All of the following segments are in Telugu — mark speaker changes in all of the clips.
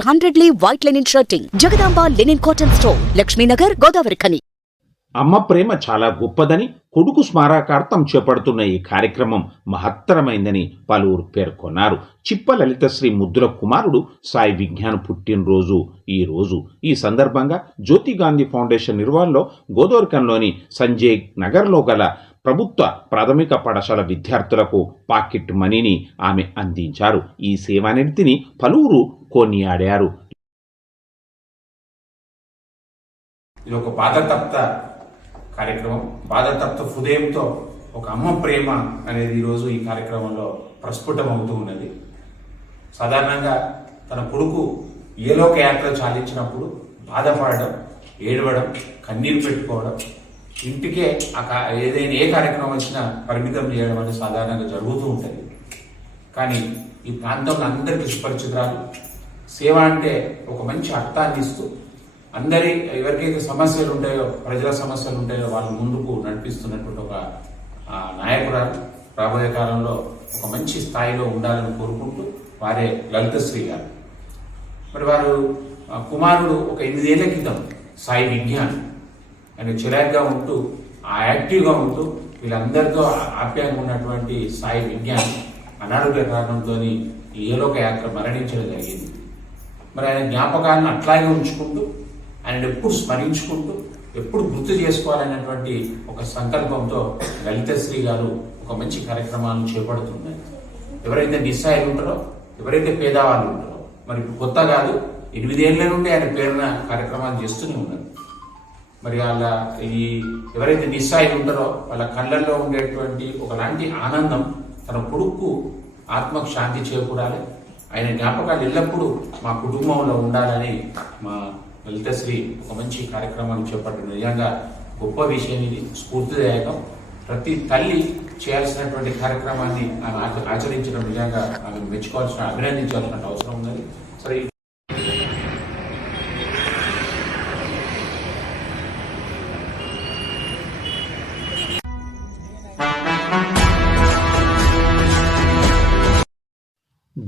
Speaker 1: హండ్రెడ్ లీ white linen shirting Jagadamba linen cotton store Lakshminagar Godavari Khani
Speaker 2: అమ్మ ప్రేమ చాలా గొప్పదని కొడుకు స్మారకార్థం చేపడుతున్న ఈ కార్యక్రమం మహత్తరమైందని పలువురు పేర్కొన్నారు. చిప్ప లలితశ్రీ ముద్దుల కుమారుడు సాయి విజ్ఞాన్ పుట్టినరోజు ఈ రోజు. ఈ సందర్భంగా జ్యోతి గాంధీ ఫౌండేషన్ నిర్వహణలో గోదోర్కంలోని సంజయ్ నగర్లో గల ప్రభుత్వ ప్రాథమిక పాఠశాల విద్యార్థులకు పాకెట్ మనీని ఆమె అందించారు. ఈ సేవానిధిని పలువురు కొనియాడారు.
Speaker 3: ఇది ఒక బాధతప్త కార్యక్రమం. బాధతప్త హృదయంతో ఒక అమ్మ ప్రేమ అనేది ఈరోజు ఈ కార్యక్రమంలో ప్రస్ఫుటం అవుతూ ఉన్నది. సాధారణంగా తన కొడుకు ఏలోక యాత్ర చాలించినప్పుడు బాధపడడం ఏడవడం కన్నీరు పెట్టుకోవడం ఇంటికే ఆ ఏదైనా ఏ కార్యక్రమం వచ్చినా పరిమితం చేయడం అనేది సాధారణంగా జరుగుతూ ఉంటుంది. కానీ ఈ ప్రాంతంలో అందరికీ సుపరిచితురాలు సేవ అంటే ఒక మంచి అర్థాన్ని ఇస్తూ అందరి ఎవరికైతే సమస్యలు ఉంటాయో ప్రజల సమస్యలు ఉంటాయో వాళ్ళ ముందుకు నడిపిస్తున్నటువంటి ఒక నాయకురాలు రాబోయే కాలంలో ఒక మంచి స్థాయిలో ఉండాలని కోరుకుంటూ వారే లలితశ్రీ గారు. మరి వారు కుమారుడు ఒక ఎనిమిదేళ్ళ క్రితం సాయి విజ్ఞాన్. ఆయన చిరాగ్గా ఉంటూ ఆ యాక్టివ్గా ఉంటూ వీళ్ళందరితో ఆప్యాయంగా ఉన్నటువంటి సాయి విజ్ఞాన్ అనారోగ్య కారణంతో ఈ ఏలోక యాత్ర మరణించడం జరిగింది. మరి ఆయన జ్ఞాపకాలను అట్లాగే ఉంచుకుంటూ ఆయన ఎప్పుడు స్మరించుకుంటూ ఎప్పుడు గుర్తు చేసుకోవాలనేటువంటి ఒక సంకల్పంతో లలితశ్రీ గారు ఒక మంచి కార్యక్రమాలను చేపడుతున్నారు. ఎవరైతే నిస్సాయిలు ఉంటారో ఎవరైతే పేదవాళ్ళు ఉంటారో మరి కొత్త కాదు ఎనిమిదేళ్ళ నుండి ఆయన పేరున కార్యక్రమాలు చేస్తూనే ఉన్నారు. మరి వాళ్ళ ఈ ఎవరైతే నిస్సాయిలు ఉంటారో వాళ్ళ కళ్ళల్లో ఉండేటువంటి ఒకలాంటి ఆనందం తన కొడుకు ఆత్మకు శాంతి చేకూరాలి. ఆయన జ్ఞాపకాలు ఎల్లప్పుడూ మా కుటుంబంలో ఉండాలని మా లలితశ్రీ ఒక మంచి కార్యక్రమాన్ని చేపట్టింది. నిజంగా గొప్ప విషయం ఇది. స్ఫూర్తిదాయకం. ప్రతి తల్లి చేయాల్సినటువంటి కార్యక్రమాన్ని ఆమె ఆచ- ఆచరించడం నిజంగా ఆమె మెచ్చుకోవాల్సిన అభినందించాల్సిన అవసరం ఉన్నది. సరే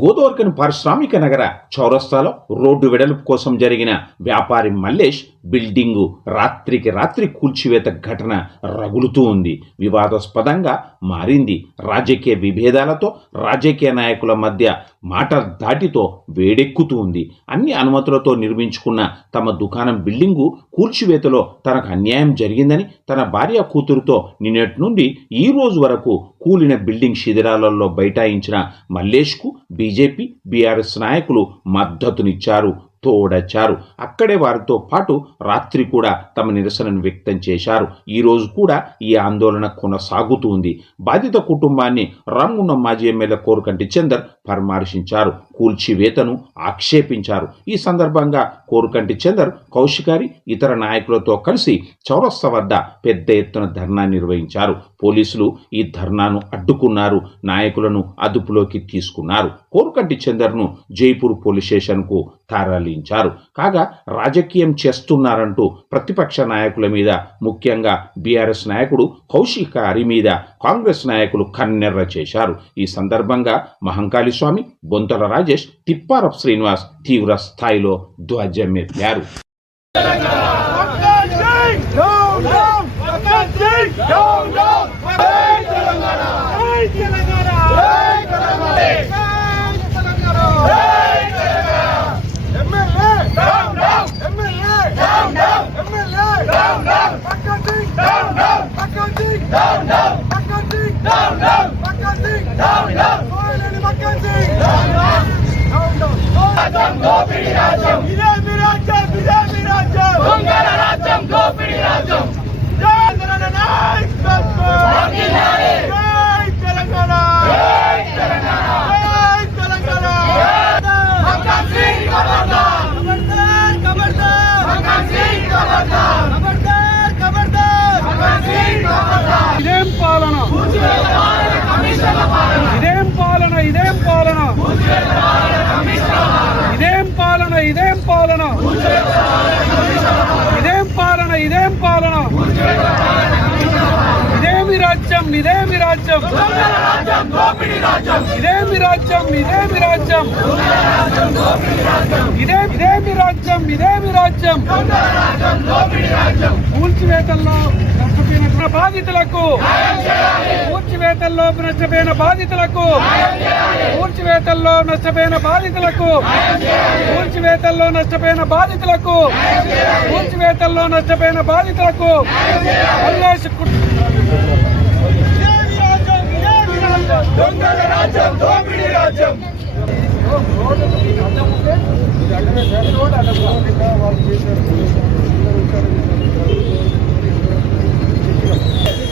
Speaker 2: గోదావరికన్ పారిశ్రామిక నగర చౌరస్తాలో రోడ్డు వెడల్పు కోసం జరిగిన వ్యాపారి మల్లేష్ బిల్డింగు రాత్రికి రాత్రి కూల్చివేత ఘటన రగులుతూ ఉంది. వివాదాస్పదంగా మారింది. రాజకీయ విభేదాలతో రాజకీయ నాయకుల మధ్య మాట దాటితో వేడెక్కుతూ ఉంది. అన్ని అనుమతులతో నిర్మించుకున్న తమ దుకాణం బిల్డింగు కూల్చివేతలో తనకు అన్యాయం జరిగిందని తన భార్య కూతురుతో నిన్నటి నుండి ఈ రోజు వరకు కూలిన బిల్డింగ్ శిథిరాలలో బైఠాయించిన మల్లేష్కు బీజేపీ బీఆర్ఎస్ నాయకులు మద్దతునిచ్చారు. తోడచ్చారు అక్కడే వారితో పాటు రాత్రి కూడా తమ నిరసనను వ్యక్తం చేశారు. ఈరోజు కూడా ఈ ఆందోళన కొనసాగుతుంది బాధిత కుటుంబాన్ని రంగున్న మాజీ ఎమ్మెల్యే కోరుకంటి చందర్ పరామర్శించారు. కూల్చివేతను ఆక్షేపించారు. ఈ సందర్భంగా కోరుకంటి చందర్ కౌశికారి ఇతర నాయకులతో కలిసి చౌరస్తా వద్ద పెద్ద ఎత్తున ధర్నా నిర్వహించారు. పోలీసులు ఈ ధర్నాను అడ్డుకున్నారు. నాయకులను అదుపులోకి తీసుకున్నారు. కోరుకంటి చందర్ను జైపూర్ పోలీస్ స్టేషన్కు తరలి ఆరోపించారు కాగా రాజకీయం చేస్తున్నారంటూ ప్రతిపక్ష నాయకుల మీద ముఖ్యంగా బీఆర్ఎస్ నాయకుడు కౌశిక్ హరి మీద కాంగ్రెస్ నాయకులు కన్నెర్ర చేశారు. ఈ సందర్భంగా మహంకాళి స్వామి బొంతల రాజేష్ తిప్పారప్ శ్రీనివాస్ తీవ్ర స్థాయిలో ధ్వజమెత్తారు.
Speaker 4: down, down. Mackenzie, down, down. Mackenzie, down, down. Soileni
Speaker 2: Mackenzie, down, down. Down, down. Rajam, Gopini Rajam. Bidemi Rajam, Bidemi
Speaker 5: Rajam. Dungara Rajam, Gopini Rajam. Jai Telangana, Jai Telangana. Jai Telangana. Jai
Speaker 6: Telangana. Jai Telangana. Mackenzie, Kabardar. Kabardar, Kabardar. Mackenzie, Kabardar.
Speaker 4: పాలన. ఇదేం పాలన ఇదేం పాలన. ఇదేమి రాజ్యం ఇదేమి రాజ్యం. ఇదేమి రాజ్యం ఇదేమి రాజ్యం. ఇదే ఇదేమి రాజ్యం ఇదేమి రాజ్యం. కూల్చివేతల్లో బాధితులకు కూర్చివేతల్లో నష్టపోయిన బాధితులకు కూర్చివేతల్లో నష్టపోయిన బాధితులకు కూర్చివేతల్లో నష్టపోయిన బాధితులకు కూర్చివేతల్లో నష్టపోయిన బాధితులకు రోడ్డు అడ్డం రోడ్డు అడ్డం వాళ్ళు చేశారు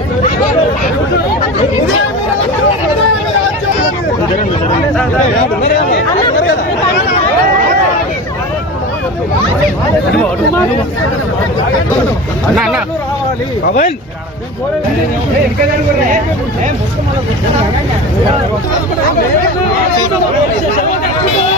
Speaker 4: బాధితులకు మల్లేష్ కు- దుర్మార్గమైనటువంటి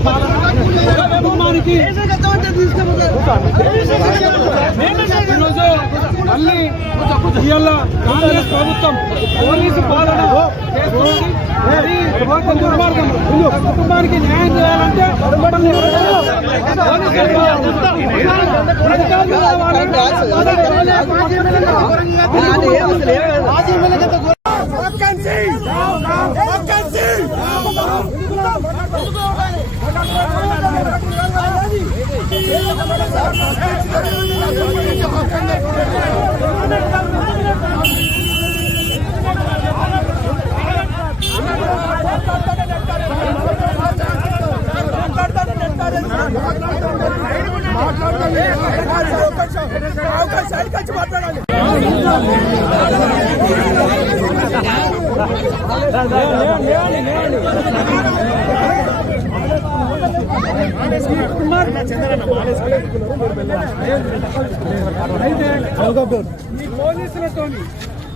Speaker 4: పాలన కుటుంబానికి ఈరోజు మళ్ళీ ఇవాళ కాంగ్రెస్ ప్రభుత్వం పోలీసు పాలన చేస్తుంది దుర్మార్గం కుటుంబానికి న్యాయం చేయాలంటే మమ్మల్ని పోలీసులు అధికారులు రావాలి. అయితే ఈ పోలీసులతో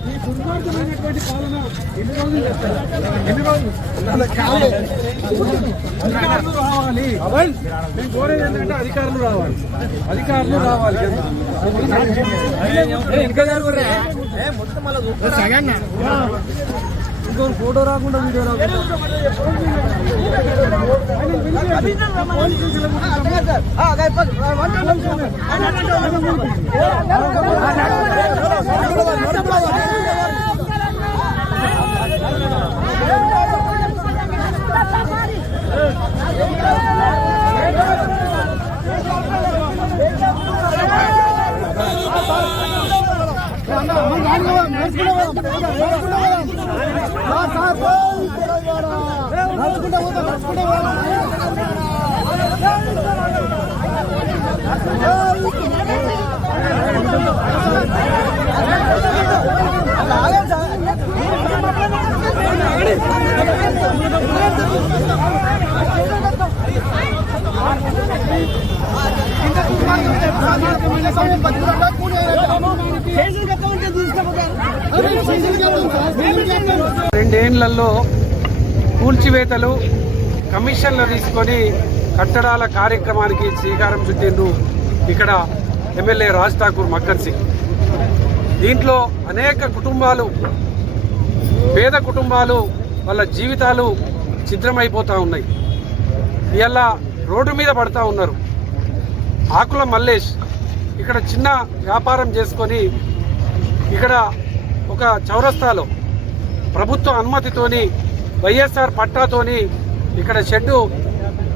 Speaker 4: ఈ దుర్మార్గమైనటువంటి పాలన ఎన్ని రోజులు చేస్తారు ఎన్ని రోజులు రావాలి మేము కోరేది ఏంటంటే అధికారులు రావాలి అధికారులు రావాలి ఏ, ఇంకా జరుగురే ఇంకో ఫోటో రాకుండా వీడియో రాకుండా
Speaker 7: இந்த
Speaker 4: రెండేళ్ళలో కూల్చివేతలు కమిషన్లు తీసుకొని కట్టడాల కార్యక్రమానికి శ్రీకారం చుట్టిండ్రు ఇక్కడ ఎమ్మెల్యే రాజ్ ఠాకూర్ మక్కర్ సింగ్. దీంట్లో అనేక కుటుంబాలు పేద కుటుంబాలు వాళ్ళ జీవితాలు ఛిద్రమైపోతూ ఉన్నాయి. ఇలా రోడ్డు మీద పడతా ఉన్నారు. ఆకుల మల్లేష్ ఇక్కడ చిన్న వ్యాపారం చేసుకొని ఇక్కడ ఒక చౌరస్తాలో ప్రభుత్వ అనుమతితోని వైఎస్ఆర్ పట్టాతోని ఇక్కడ షెడ్డు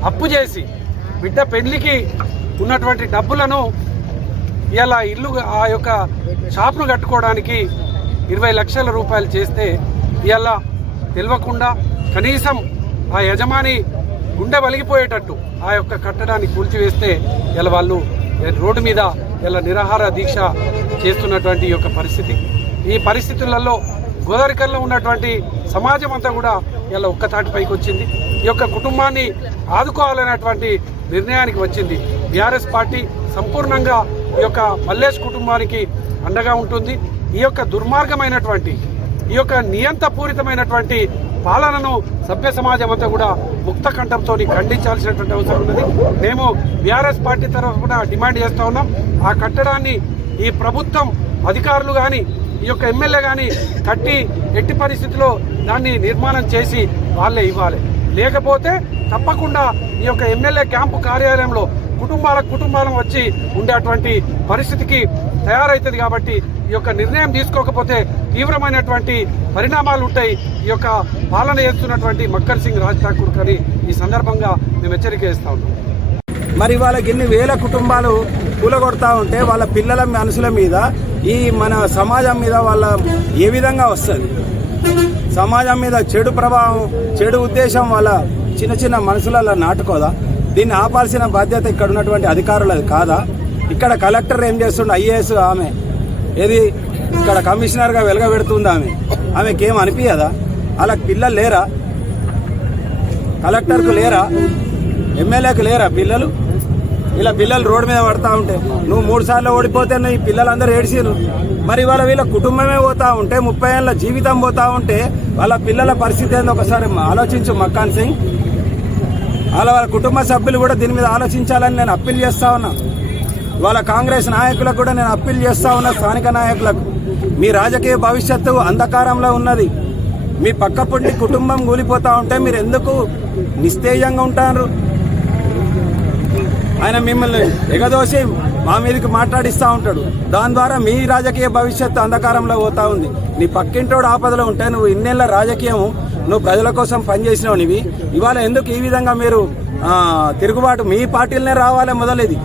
Speaker 4: అప్పు చేసి బిడ్డ పెళ్ళికి ఉన్నటువంటి డబ్బులను ఇలా ఇల్లు ఆ యొక్క షాప్ను కట్టుకోవడానికి ఇరవై లక్షల రూపాయలు చేస్తే ఇలా తెలియకుండా కనీసం ఆ యజమాని గుండె వలిగిపోయేటట్టు ఆ యొక్క కట్టడాన్ని కూల్చివేస్తే ఇలా వాళ్ళు రోడ్డు మీద ఇలా నిరాహార దీక్ష చేస్తున్నటువంటి ఈ యొక్క పరిస్థితి. ఈ పరిస్థితులలో గోదావరికల్లో ఉన్నటువంటి సమాజం అంతా కూడా ఇలా ఒక్క తాటిపైకి వచ్చింది. ఈ యొక్క కుటుంబాన్ని ఆదుకోవాలనేటువంటి నిర్ణయానికి వచ్చింది. బీఆర్ఎస్ పార్టీ సంపూర్ణంగా ఈ యొక్క మల్లేష్ కుటుంబానికి అండగా ఉంటుంది. ఈ యొక్క దుర్మార్గమైనటువంటి ఈ యొక్క నియంతపూరితమైనటువంటి పాలనను సభ్య సమాజం అంతా కూడా ముక్త కంఠంతో ఖండించాల్సినటువంటి అవసరం ఉన్నది. మేము బీఆర్ఎస్ పార్టీ తరఫున డిమాండ్ చేస్తూ ఉన్నాం. ఆ కట్టడాన్ని ఈ ప్రభుత్వం అధికారులు కానీ ఈ యొక్క ఎమ్మెల్యే కానీ కట్టి ఎట్టి పరిస్థితిలో దాన్ని నిర్మాణం చేసి వాళ్ళే ఇవ్వాలి. లేకపోతే తప్పకుండా ఈ యొక్క ఎమ్మెల్యే క్యాంపు కార్యాలయంలో కుటుంబాల కుటుంబాలను వచ్చి ఉండేటువంటి పరిస్థితికి తయారవుతుంది కాబట్టి ఈ యొక్క నిర్ణయం తీసుకోకపోతే తీవ్రమైనటువంటి పరిణామాలు ఉంటాయి. ఈ యొక్క పాలన చేస్తున్నటువంటి మక్కర్ సింగ్ రాజ్ ఠాకూర్ గారి ఈ సందర్భంగా మేము హెచ్చరిక చేస్తా ఉన్నాం.
Speaker 7: మరి వాళ్ళకి ఎన్ని వేల కుటుంబాలు కూలగొడతా ఉంటే వాళ్ళ పిల్లల మనసుల మీద ఈ మన సమాజం మీద వాళ్ళ ఏ విధంగా వస్తుంది? సమాజం మీద చెడు ప్రభావం చెడు ఉద్దేశం వాళ్ళ చిన్న చిన్న మనసులలో నాటుకోదా? దీన్ని ఆపాల్సిన బాధ్యత ఇక్కడ ఉన్నటువంటి అధికారులది కాదా? ఇక్కడ కలెక్టర్ ఏం చేస్తుండే? ఐఏఎస్ ఆమె. ఏది? ఇక్కడ కమిషనర్గా వెలగబెడుతుంది ఆమె? ఆమెకి ఏం అనిపించదా అలా పిల్లలు లేరా? కలెక్టర్కు లేరా? ఎమ్మెల్యేకు లేరా పిల్లలు? ఇలా పిల్లలు రోడ్డు మీద పడతా ఉంటే నువ్వు మూడు సార్లు ఓడిపోతే ఈ పిల్లలందరూ ఏడిసిరు మరి వాళ్ళ వీళ్ళ కుటుంబమే పోతా ఉంటే ముప్పై ఏళ్ళ జీవితం పోతా ఉంటే వాళ్ళ పిల్లల పరిస్థితి ఏందో ఒకసారి ఆలోచించు మక్కాన్ సింగ్. వాళ్ళ వాళ్ళ కుటుంబ సభ్యులు కూడా దీని మీద ఆలోచించాలని నేను అప్పీల్ చేస్తా ఉన్నా. వాళ్ళ కాంగ్రెస్ నాయకులకు కూడా నేను అప్పీల్ చేస్తా ఉన్నా స్థానిక నాయకులకు. మీ రాజకీయ భవిష్యత్తు అంధకారంలో ఉన్నది. మీ పక్క కుటుంబం కూలిపోతా ఉంటే మీరు ఎందుకు నిస్తేజంగా ఉంటారు? ఆయన మిమ్మల్ని ఎగదోసి మా మీదకి మాట్లాడిస్తూ ఉంటాడు. దాని ద్వారా మీ రాజకీయ భవిష్యత్తు అంధకారంలో పోతా ఉంది. నీ పక్కింటోడు ఆపదలో ఉంటే నువ్వు ఇన్నేళ్ళ రాజకీయం నువ్వు ప్రజల కోసం పనిచేసినావు నీవి. ఇవాళ ఎందుకు ఈ విధంగా మీరు తిరుగుబాటు మీ పార్టీలనే రావాలి మొదలేది.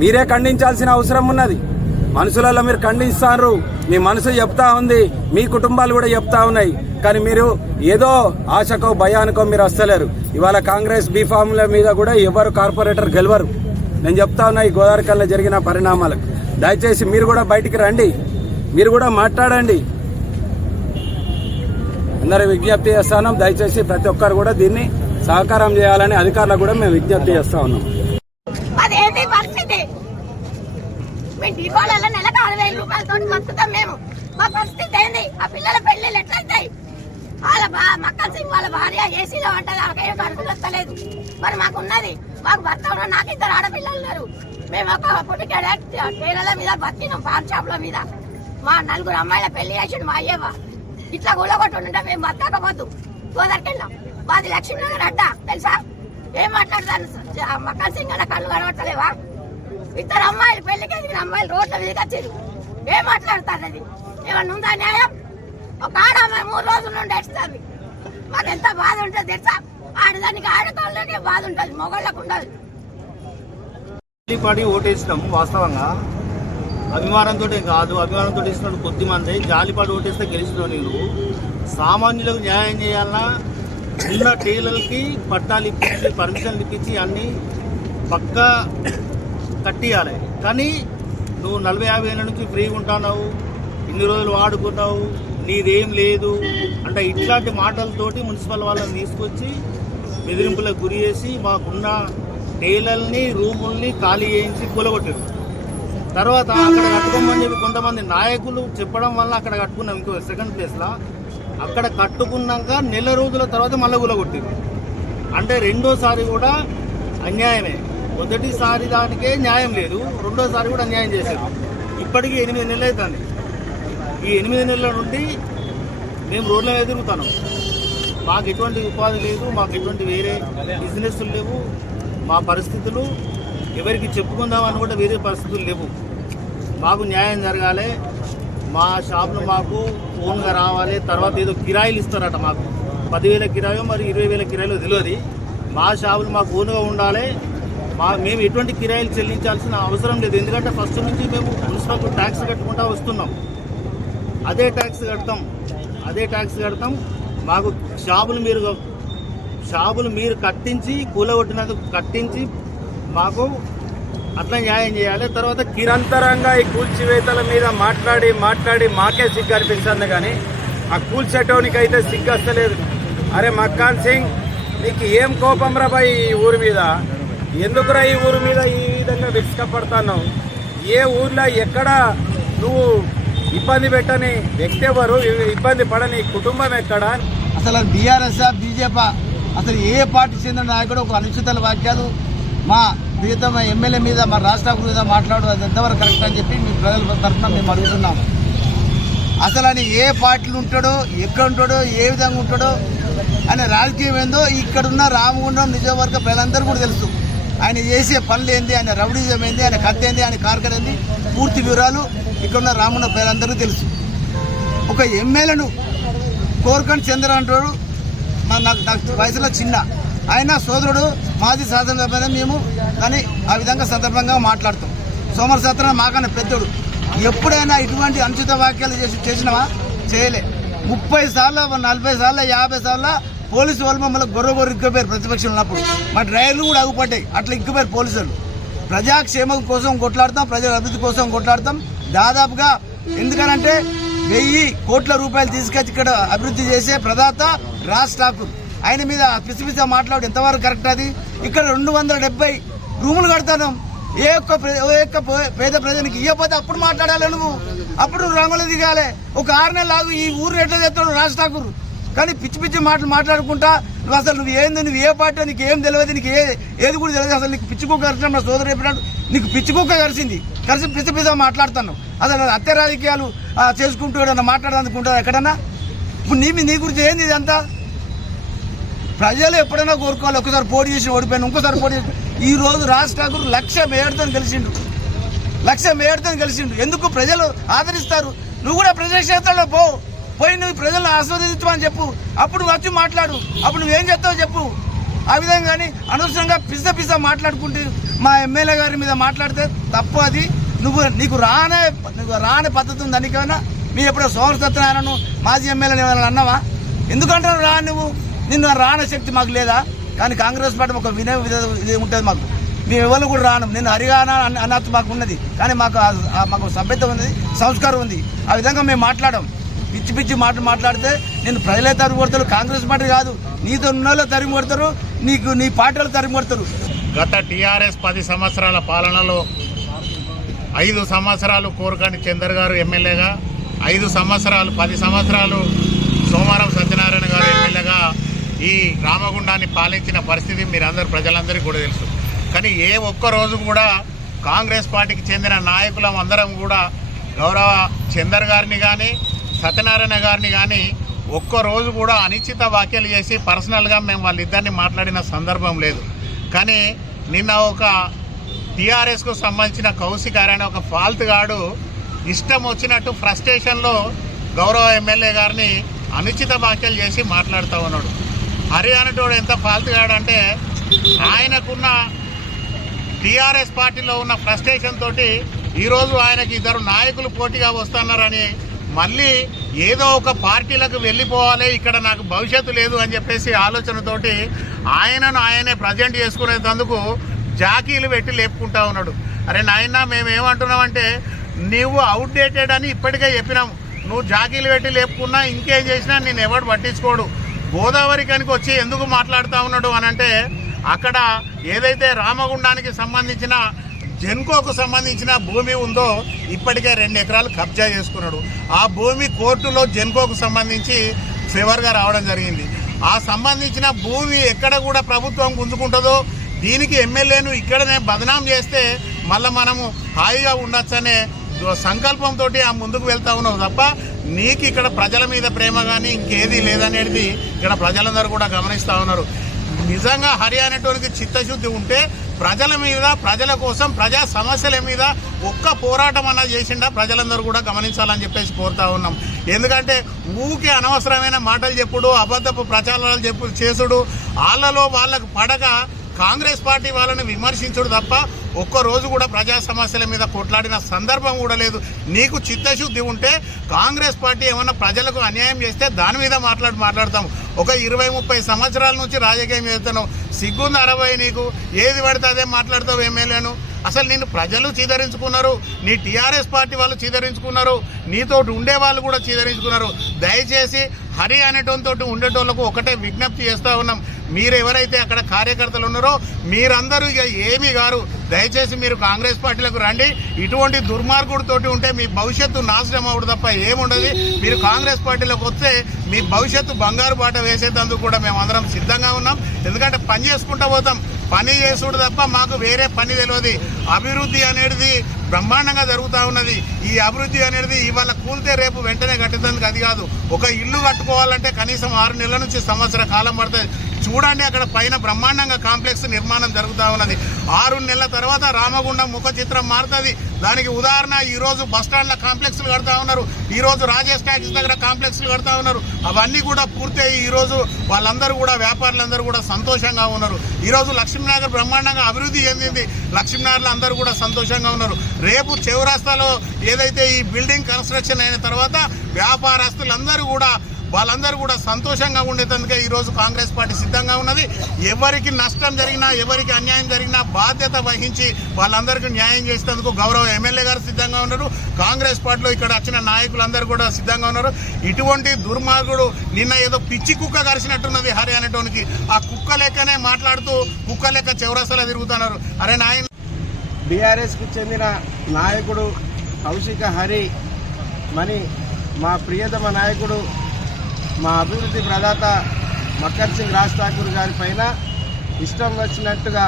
Speaker 7: మీరే ఖండించాల్సిన అవసరం ఉన్నది. మనసులలో మీరు ఖండిస్తారు. మీ మనసు చెప్తా ఉంది. మీ కుటుంబాలు కూడా చెప్తా ఉన్నాయి. కానీ మీరు ఏదో ఆశకో భయానికో మీరు వస్తలేరు ఇవాళ కాంగ్రెస్ బీఫామ్ల మీద కూడా ఎవరు కార్పొరేటర్ గెలవరు. నేను చెప్తా ఉన్నా ఈ గోదావరికల్లో జరిగిన పరిణామాలకు. దయచేసి మీరు కూడా బయటికి రండి. మీరు కూడా మాట్లాడండి. అందరూ విజ్ఞప్తి చేస్తాను దయచేసి ప్రతి ఒక్కరు కూడా దీన్ని సహకారం చేయాలని అధికారులకు కూడా మేము విజ్ఞప్తి చేస్తా ఉన్నాం.
Speaker 8: మేము. మా పరిస్థితి ఏంది? ఆ పిల్లల పెళ్ళిళ్ళు ఎట్లయితాయి? వాళ్ళ బా మక్కల్ సింగ్ వాళ్ళ భార్య ఏసీలో ఉంటుంది ఆమె కడుపులు వస్తలేదు మరి మాకు ఉన్నది మాకు భర్త ఉన్నాడు నాకు ఇద్దరు ఆడపిల్లలు ఉన్నారు. మేము ఒక పుట్టికేడ కేరళ మీద బతికినాం పాన్ షాప్ల మీద. మా నలుగురు అమ్మాయిల పెళ్ళి చేసిండు మా అయ్యవ ఇట్లా గుళ్ళగొట్టుంటే మేము బతకపోద్దు గోదావరికెళ్ళాం మాది లక్ష్మీనగర్ అడ్డ తెలుసా? ఏం మాట్లాడతాను మక్కల్ సింగ్ అన్న కళ్ళు కనబట్టలేవా ఇద్దరు అమ్మాయిలు పెళ్ళికి ఎదిగిన అమ్మాయిలు రోడ్ల మీదకి వచ్చారు ఏం మాట్లాడతారు అది? ఏమన్నా ఉందా న్యాయం? ఒక ఆడ మూడు రోజుల నుండి ఏడుస్తుంది. మరి ఎంత బాధ ఉంటుంది తెలుసా? ఆడదానికి ఆడటోళ్ళకే బాధ ఉంటుంది మొగళ్ళకు ఉండదు
Speaker 6: జాలిపాడి ఓటేసినాం వాస్తవంగా. అభిమానంతో కాదు అభిమానంతో ఇస్తున్నాడు కొద్ది మంది జాలిపాడి ఓటేస్తే గెలిచినావు నేను. సామాన్యులకు న్యాయం చేయాలన్నా ఉన్న టైలర్కి పట్టాలు ఇప్పించి పర్మిషన్లు ఇప్పించి అన్నీ పక్క కట్టియాలి. కానీ నువ్వు నలభై యాభై ఏళ్ళ నుంచి ఫ్రీగా ఉంటున్నావు ఇన్ని రోజులు వాడుకున్నావు నీదేం లేదు. అంటే ఇట్లాంటి మాటలతోటి మున్సిపల్ వాళ్ళని తీసుకొచ్చి బెదిరింపులకు గురి చేసి మాకున్న టైలర్ని రూముల్ని ఖాళీ చేయించి కూలగొట్టారు తర్వాత అక్కడ కట్టుకోమని చెప్పి కొంతమంది నాయకులు చెప్పడం వల్ల అక్కడ కట్టుకున్నాం ఇంకో సెకండ్ ప్లేస్లో అక్కడ కట్టుకున్నాక నెల రోజుల తర్వాత మళ్ళీ కూలగొట్టింది అంటే రెండోసారి కూడా అన్యాయమే. మొదటిసారి దానికే న్యాయం లేదు. రెండోసారి కూడా అన్యాయం చేశారు. ఇప్పటికీ ఎనిమిది నెలలు అవుతుంది ఈ ఎనిమిది నెలల నుండి మేము రోడ్ల మీద తిరుగుతాను మాకు ఎటువంటి ఉపాధి లేదు మాకు ఎటువంటి వేరే బిజినెస్లు లేవు మా పరిస్థితులు ఎవరికి చెప్పుకుందామని కూడా వేరే పరిస్థితులు లేవు. మాకు న్యాయం జరగాలి మా షాపులు మాకు ఓన్గా రావాలి తర్వాత ఏదో కిరాయిలు ఇస్తారట మాకు. పదివేల కిరాయో మరి ఇరవై వేల కిరాయిలో తెలియదు. మా షాపులు మాకు ఓన్గా ఉండాలి మా మేము ఎటువంటి కిరాయిలు చెల్లించాల్సిన అవసరం లేదు. ఎందుకంటే ఫస్ట్ నుంచి మేము మున్సిపల్ ట్యాక్స్ కట్టుకుంటా వస్తున్నాం. అదే ట్యాక్స్ కడతాం. అదే ట్యాక్స్ కడతాం. మాకు షాపులు మీరు షాపులు మీరు కట్టించి కూలగొట్టినందుకు కట్టించి మాకు అట్లా న్యాయం చేయాలి. తర్వాత కిరంతరంగా
Speaker 7: నిరంతరంగా ఈ కూల్చివేతల మీద మాట్లాడి మాట్లాడి మాకే సిగ్గు అనిపిస్తుంది కానీ ఆ కూల్చేటోనికి అయితే సిగ్గు వస్తలేదు అరే మక్కాన్ సింగ్ నీకు ఏం కోపం రా ఈ ఊరి మీద? ఎందుకురా ఈ ఊరి మీద ఈ విధంగా విసుకపడతావు ఏ ఊర్లో ఎక్కడ నువ్వు ఇబ్బంది పెట్టని వ్యక్తి ఎవరు? ఇబ్బంది పడని కుటుంబం ఎక్కడా?
Speaker 9: అసలు బీఆర్ఎస్ బీజేపీ అసలు ఏ పార్టీ చెందిన నాయకుడు ఒక అనుచిత వాక్యాలు? మా ప్రియతమ ఎమ్మెల్యే మీద మా రాష్ట్ర మీద మాట్లాడు అది ఎంతవరకు కరెక్ట్ అని చెప్పి మీ ప్రజల తరఫున మేము అడుగుతున్నాము. అసలు అని ఏ పార్టీలు ఉంటాడో ఎక్కడ ఉంటాడో ఏ విధంగా ఉంటాడో అనే రాజకీయం ఏందో ఇక్కడున్న రామగుండం నిజవర్గ ప్రజలందరూ కూడా తెలుసు. ఆయన చేసే పనులు ఏంది? ఆయన రౌడీజం ఏంది? ఆయన కత్తి ఏంది? ఆయన కార్కర్ ఏంది? పూర్తి వివరాలు ఇక్కడున్న రామున్న ప్రజలందరికీ తెలుసు. ఒక ఎమ్మెల్యేను కోరుకొని చంద్ర అంటాడు నాకు నాకు వయసులో చిన్న. ఆయన సోదరుడు మాజీ శాసనసభ్యులు మేము కానీ ఆ విధంగా సందర్భంగా మాట్లాడతాం. సోమర సత్రం మాకన్నా పెద్దోడు. ఎప్పుడైనా ఇటువంటి అనుచిత వాక్యాలు చేసి చేసినావా? చేయలే. ముప్పై సార్లు నలభై సార్లు యాభై సార్లు పోలీసు వాళ్ళు మమ్మల్ని గొర్రె గొర్రె ఇక్కుపోయారు ప్రతిపక్షం ఉన్నప్పుడు. మా డ్రైవర్లు కూడా అగుపడ్డాయి అట్లా ఇక్కుపోయారు పోలీసులు. ప్రజాక్షేమం కోసం కొట్లాడతాం ప్రజల అభివృద్ధి కోసం కొట్లాడతాం. దాదాపుగా ఎందుకనంటే వెయ్యి కోట్ల రూపాయలు తీసుకొచ్చి ఇక్కడ అభివృద్ధి చేసే ప్రదాత రాజ్ ఠాకూర్. ఆయన మీద పిసి పిసి మాట్లాడు ఎంతవరకు కరెక్ట్ అది? ఇక్కడ రెండు వందల డెబ్బై రూములు కడతాను. ఏ ఒక్క ఏ ఒక్క పే- పేద ప్రజలకి ఇవ్వకపోతే అప్పుడు మాట్లాడాలి నువ్వు. అప్పుడు రంగులు దిగాలి. ఒక ఆరు నెలలు ఆగు ఈ ఊరు ఎట్లా చేస్తాడు రాజ్ ఠాకూర్? కానీ పిచ్చి పిచ్చి మాటలు మాట్లాడుకుంటా నువ్వు అసలు నువ్వు ఏంది? నువ్వు ఏ పార్టీ? నీకు ఏం తెలియదు? నీకు ఏ ఏది కూడా తెలియదు? అసలు నీకు పిచ్చి కుక్క కరిచిన నా సోదరు చెప్పినట్టు నీకు పిచ్చి కుక్క కరిసింది. కలిసి పిచ్చి పిచ్చ మాట్లాడుతాను అసలు అత్య రాజకీయాలు చేసుకుంటూ ఏదన్నా మాట్లాడాలనుకుంటారు ఎక్కడన్నా? ఇప్పుడు నీ నీ గురించి ఏంది ఇదంతా? ప్రజలు ఎప్పుడైనా కోరుకోవాలి ఒకసారి పోటీ చేసి ఓడిపోయాను ఇంకోసారి పోటీ చేసి ఈ రోజు రాజ్ ఠాకూర్ లక్ష మేయర్తో గెలిచిండు. లక్ష మేయర్తో గెలిచిండు. ఎందుకు ప్రజలు ఆదరిస్తారు? నువ్వు కూడా ప్రజాక్షేత్రంలో పో. పోయి నువ్వు ప్రజలను ఆస్వాదించమని చెప్పు. అప్పుడు వచ్చి మాట్లాడు. అప్పుడు నువ్వేం చేస్తావు చెప్పు. ఆ విధంగా కానీ అనవసరంగా పిజ్జ పిజ్జ మాట్లాడుకుంటూ మా ఎమ్మెల్యే గారి మీద మాట్లాడితే తప్పు అది. నువ్వు నీకు రానే నీకు రాని పద్ధతి ఉంది దానికైనా మీ ఎప్పుడో సోమర సత్యనారాయణను మాజీ ఎమ్మెల్యేని ఏమైనా అన్నావా? ఎందుకంటారు రా నువ్వు? నిన్ను రాన శక్తి మాకు లేదా? కానీ కాంగ్రెస్ పార్టీ ఒక వినయ ఇది ఉంటుంది మాకు. మేము ఎవరు కూడా రాను. నేను హరియానా అన్న- అన్నట్టు మాకు ఉన్నది. కానీ మాకు మాకు సభ్యత ఉంది సంస్కారం ఉంది. ఆ విధంగా మేము మాట్లాడాం. పిచ్చి పిచ్చి మాటలు మాట్లాడితే నేను ప్రజలే తరిమి కొడతారు కాంగ్రెస్ పార్టీ కాదు. నీతో ఉన్న వాళ్ళు తరిమి కొడతారు నీకు నీ పార్టీలు తరిమి కొడతారు
Speaker 10: గత టీఆర్ఎస్ పది సంవత్సరాల పాలనలో ఐదు సంవత్సరాలు కోరుకని చందర్ గారు ఎమ్మెల్యేగా ఐదు సంవత్సరాలు పది సంవత్సరాలు సోమవారం సత్యనారాయణ గారు ఎమ్మెల్యేగా ఈ రామగుండాన్ని పాలించిన పరిస్థితి మీరందరూ ప్రజలందరికీ కూడా తెలుసు. కానీ ఏ ఒక్క రోజు కూడా కాంగ్రెస్ పార్టీకి చెందిన నాయకులం అందరం కూడా గౌరవ చందర్ గారిని కానీ సత్యనారాయణ గారిని కానీ ఒక్క రోజు కూడా అనిశ్చిత వ్యాఖ్యలు చేసి పర్సనల్గా మేము వాళ్ళిద్దరిని మాట్లాడిన సందర్భం లేదు. కానీ నిన్న ఒక టీఆర్ఎస్కు సంబంధించిన కౌశిక్ అనే ఒక ఫాల్త్ గాడు ఇష్టం వచ్చినట్టు ఫ్రస్ట్రేషన్లో గౌరవ ఎమ్మెల్యే గారిని అనుచిత వ్యాఖ్యలు చేసి మాట్లాడుతూ ఉన్నాడు. హరి అనేటోడు ఎంత ఫాల్త్ అంటే ఆయనకున్న టీఆర్ఎస్ పార్టీలో ఉన్న ఫ్రస్ట్రేషన్ తోటి ఈరోజు ఆయనకి ఇద్దరు నాయకులు పోటీగా వస్తున్నారని మళ్ళీ ఏదో ఒక పార్టీలకు వెళ్ళిపోవాలి ఇక్కడ నాకు భవిష్యత్తు లేదు అని చెప్పేసి ఆలోచనతోటి ఆయనను ఆయనే ప్రజెంట్ చేసుకునేందుకు జాకీలు పెట్టి లేపుకుంటా ఉన్నాడు. అరే నాయన మేము ఏమంటున్నామంటే నువ్వు అవుట్డేటెడ్ అని ఇప్పటికే చెప్పినాం. నువ్వు జాకీలు పెట్టి లేపుకున్నా ఇంకేం చేసినా నేను ఎవడు పట్టించుకోడు. గోదావరి కనుక వచ్చి ఎందుకు మాట్లాడుతూ ఉన్నాడు అని అంటే అక్కడ ఏదైతే రామగుండానికి సంబంధించిన జెన్కోకు సంబంధించిన భూమి ఉందో ఇప్పటికే రెండు ఎకరాలు కబ్జా చేసుకున్నాడు. ఆ భూమి కోర్టులో జెన్కోకు సంబంధించి ఫేవర్గా రావడం జరిగింది. ఆ సంబంధించిన భూమి ఎక్కడ కూడా ప్రభుత్వం గుంజుకుంటుందో దీనికి ఎమ్మెల్యేను ఇక్కడనే బదనాం చేస్తే మళ్ళీ మనము హాయిగా ఉండొచ్చనే సంకల్పంతో ఆ ముందుకు వెళ్తా ఉన్నావు తప్ప నీకు ఇక్కడ ప్రజల మీద ప్రేమ కానీ ఇంకేది లేదనేది ఇక్కడ ప్రజలందరూ కూడా గమనిస్తూ ఉన్నారు. నిజంగా హర్యానాటోనికి చిత్తశుద్ధి ఉంటే ప్రజల మీద ప్రజల కోసం ప్రజా సమస్యల మీద ఒక్క పోరాటం అన్నా చేసిండా? ప్రజలందరూ కూడా గమనించాలని చెప్పేసి కోరుతా ఉన్నాం. ఎందుకంటే ఊకే అనవసరమైన మాటలు చెప్పుడు అబద్ధపు ప్రచారాలు చెప్పు చేసుడు వాళ్ళలో వాళ్ళకు పడక కాంగ్రెస్ పార్టీ వాళ్ళని విమర్శించుడు తప్ప ఒక్కరోజు కూడా ప్రజా సమస్యల మీద కొట్లాడిన సందర్భం కూడా లేదు. నీకు చిత్తశుద్ధి ఉంటే కాంగ్రెస్ పార్టీ ఏమన్నా ప్రజలకు అన్యాయం చేస్తే దాని మీద మాట్లాడి మాట్లాడతాం. ఒక ఇరవై ముప్పై సంవత్సరాల నుంచి రాజకీయం చేస్తున్నావు. సిగ్గుంది అరవై నీకు. ఏది పడితే అదే మాట్లాడతావు ఎమ్మెల్యేను. అసలు నేను ప్రజలు చీదరించుకున్నారు. నీ టీఆర్ఎస్ పార్టీ వాళ్ళు చీదరించుకున్నారు. నీతో ఉండే వాళ్ళు కూడా చీదరించుకున్నారు. దయచేసి హరి అనేటోతో ఉండేటోళ్ళకు ఒకటే విజ్ఞప్తి చేస్తూ ఉన్నాం. మీరు ఎవరైతే అక్కడ కార్యకర్తలు ఉన్నారో మీరందరూ ఇక ఏమీ గారు దయచేసి మీరు కాంగ్రెస్ పార్టీలకు రండి. ఇటువంటి దుర్మార్గుడితోటి ఉంటే మీ భవిష్యత్తు నాశనం అవ్వడు తప్ప ఏముండదు. మీరు కాంగ్రెస్ పార్టీలోకి వస్తే మీ భవిష్యత్తు బంగారు బాట వేసేటందుకు కూడా మేము అందరం సిద్ధంగా ఉన్నాం. ఎందుకంటే పని చేసుకుంటూ పోతాం. పని చేసుడు తప్ప మాకు వేరే పని తెలియదు అభివృద్ధి అనేది బ్రహ్మాండంగా జరుగుతూ ఉన్నది. ఈ అభివృద్ధి అనేది ఇవాళ కూలితే రేపు వెంటనే కట్టేందుకు అది కాదు. ఒక ఇల్లు కట్టుకోవాలంటే కనీసం ఆరు నెలల నుంచి సంవత్సర కాలం పడుతుంది. చూడండి అక్కడ పైన బ్రహ్మాండంగా కాంప్లెక్స్ నిర్మాణం జరుగుతూ ఉన్నది. ఆరు నెలల తర్వాత రామగుండం ముఖ చిత్రం మారుతుంది. దానికి ఉదాహరణ ఈరోజు బస్టాండ్ల కాంప్లెక్స్లు కడతా ఉన్నారు. ఈరోజు రాజేష్ ట్యాక్స్ దగ్గర కాంప్లెక్స్లు కడతా ఉన్నారు. అవన్నీ కూడా పూర్తయి ఈరోజు వాళ్ళందరూ కూడా వ్యాపారులందరూ కూడా సంతోషంగా ఉన్నారు. ఈ రోజు లక్ష్మీనగర్ బ్రహ్మాండంగా అభివృద్ధి చెందింది. లక్ష్మీనగర్లో అందరూ కూడా సంతోషంగా ఉన్నారు. రేపు చెవురాస్తాలో ఏదైతే ఈ బిల్డింగ్ కన్స్ట్రక్షన్ అయిన తర్వాత వ్యాపారస్తులందరూ కూడా వాళ్ళందరూ కూడా సంతోషంగా ఉండేటందుకే ఈరోజు కాంగ్రెస్ పార్టీ సిద్ధంగా ఉన్నది. ఎవరికి నష్టం జరిగినా ఎవరికి అన్యాయం జరిగినా బాధ్యత వహించి వాళ్ళందరికీ న్యాయం చేసేందుకు గౌరవ ఎమ్మెల్యే గారు సిద్ధంగా ఉన్నారు. కాంగ్రెస్ పార్టీలో ఇక్కడ వచ్చిన నాయకులందరూ కూడా సిద్ధంగా ఉన్నారు. ఇటువంటి దుర్మార్గుడు నిన్న ఏదో పిచ్చి కుక్క కరిచినట్టున్నది హరి అనేటోనికి. ఆ కుక్క లెక్కనే మాట్లాడుతూ కుక్క లెక్క చౌరసలా తిరుగుతున్నారు. అరే నాయన.
Speaker 5: బీఆర్ఎస్కి చెందిన నాయకుడు కౌశిక హరి మని మా ప్రియతమ నాయకుడు మా అభివృద్ధి ప్రదాత మక్కర్ సింగ్ రాజ్ ఠాకూర్ గారి పైన ఇష్టం వచ్చినట్టుగా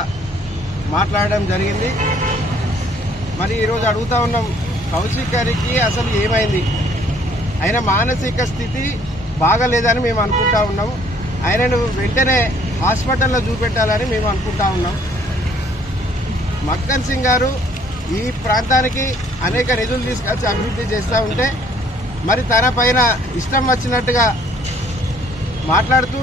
Speaker 5: మాట్లాడడం జరిగింది. మరి ఈరోజు అడుగుతా ఉన్నాం కౌశిక్ గారికి అసలు ఏమైంది? ఆయన మానసిక స్థితి బాగలేదని మేము అనుకుంటా ఉన్నాం. ఆయనను వెంటనే హాస్పిటల్లో చూపెట్టాలని మేము అనుకుంటా ఉన్నాం. మక్కన్ సింగ్ గారు ఈ ప్రాంతానికి అనేక నిధులు తీసుకొచ్చి అభివృద్ధి చేస్తూ ఉంటే మరి తన పైన ఇష్టం వచ్చినట్టుగా మాట్లాడుతూ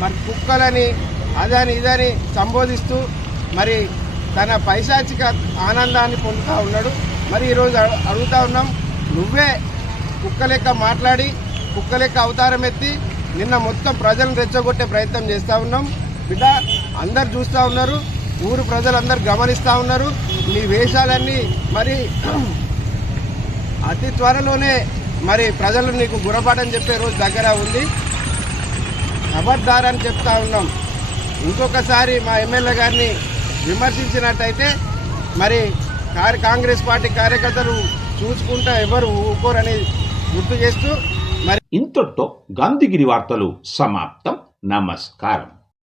Speaker 5: మరి కుక్కలని అదని ఇదని సంబోధిస్తూ మరి తన పైశాచిక ఆనందాన్ని పొందుతూ ఉన్నాడు. మరి ఈరోజు అడు- అడుగుతా ఉన్నాం నువ్వే కుక్క లెక్క మాట్లాడి కుక్క లెక్క అవతారం ఎత్తి నిన్న మొత్తం ప్రజలను రెచ్చగొట్టే ప్రయత్నం చేస్తూ ఉన్నాం. బిడ్డ అందరు చూస్తూ ఉన్నారు ఊరు ప్రజలందరూ గమనిస్తూ ఉన్నారు. నీ వేషాలన్నీ మరి అతి త్వరలోనే మరి ప్రజలు నీకు గురపాఠం చెప్పే రోజు దగ్గర ఉంది. అని చెప్తా ఉన్నాం. ఇంకొకసారి మా ఎమ్మెల్యే గారిని విమర్శించినట్టయితే మరి కాంగ్రెస్ పార్టీ కార్యకర్తలు చూసుకుంటా ఎవరు ఊరుకోరని గుర్తు చేస్తూ మరి
Speaker 2: ఇంతటితో గాంధీగిరి వార్తలు సమాప్తం. నమస్కారం.